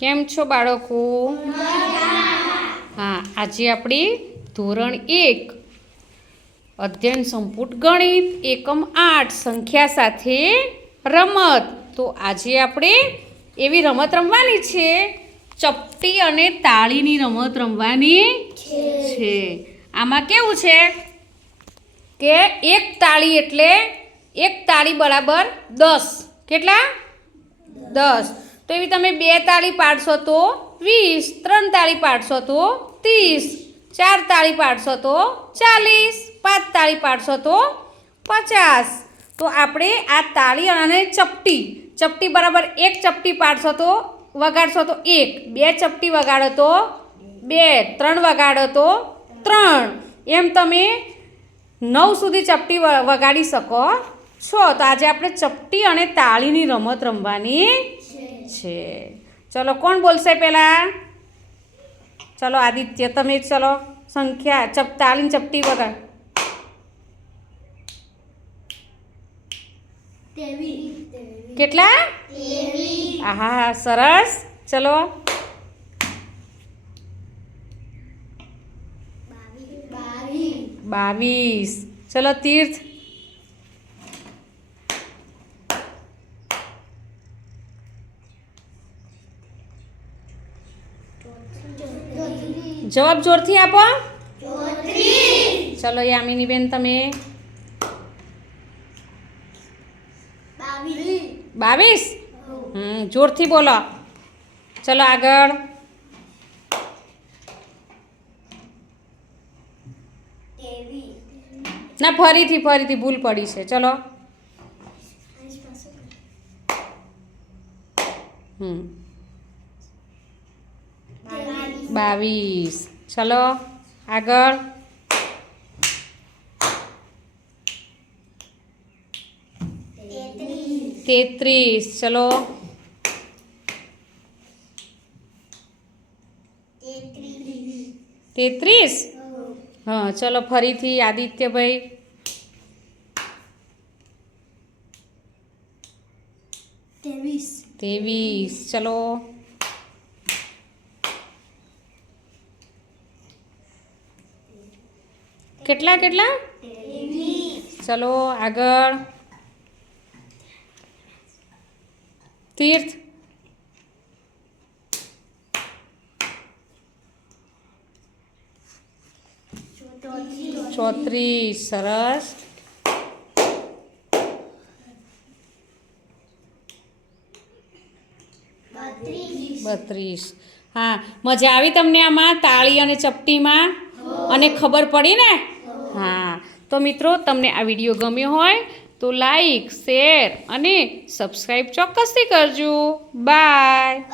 કેમ છો બાળકો? હા, આજે આપણી ધોરણ એક, અધ્યયન સંપુટ ગણિત, એકમ આઠ, સંખ્યા સાથે રમત. તો આજે આપણે એવી રમત રમવાની છે, ચપટી અને તાળીની રમત રમવાની છે. આમાં કેવું છે કે એક તાળી એટલે એક તાળી બરાબર દસ. કેટલા? દસ. તો એવી તમે બે તાળી પાડશો તો વીસ, ત્રણ તાળી પાડશો તો ત્રીસ, ચાર તાળી પાડશો તો ચાલીસ, પાંચ તાળી પાડશો તો પચાસ. તો આપણે આ તાળી અને ચપટી ચપટી બરાબર એક ચપટી પાડશો તો વગાડશો તો એક, બે ચપટી વગાડો તો બે, ત્રણ વગાડો તો ત્રણ. એમ તમે નવ સુધી ચપટી વગાડી શકો છો. તો આજે આપણે ચપટી અને તાળીની રમત રમવાની છે. ચલો કોણ બોલશે પહેલાં? ચલો આદિત્ય તમે ચલો. સંખ્યા ચપ તાલીન ચપટી વગર. કેટલા? આહા સરસ. ચલો. બાવીસ. ચલો તીર્થ. જવાબ જોરથી આપો. ચલો યામિની બેન તમે બાવીસ. હમ. જોરથી બોલો. ચલો આગળ. ના ફરીથી ફરીથી ભૂલ પડી છે. ચલો. હમ. બાવીસ. ચલો આગળ. તેત્રીસ. ચલો. તેત્રીસ? હા ચલો ફરીથી આદિત્યભાઈ. ત્રેવીસ ચલો. કેટલા કેટલા? ચલો, આગળ. તીર્થ. ચોત્રીસ, સરસ. બત્રીસ. હા, મજા આવી તમને આમાં, તાળી અને ચપટીમાં? અને ખબર પડી ને? હા. તો મિત્રો, તમને આ વીડિયો ગમ્યો હોય તો લાઈક, શેર અને સબસ્ક્રાઈબ ચોક્કસથી કરજો. બાય.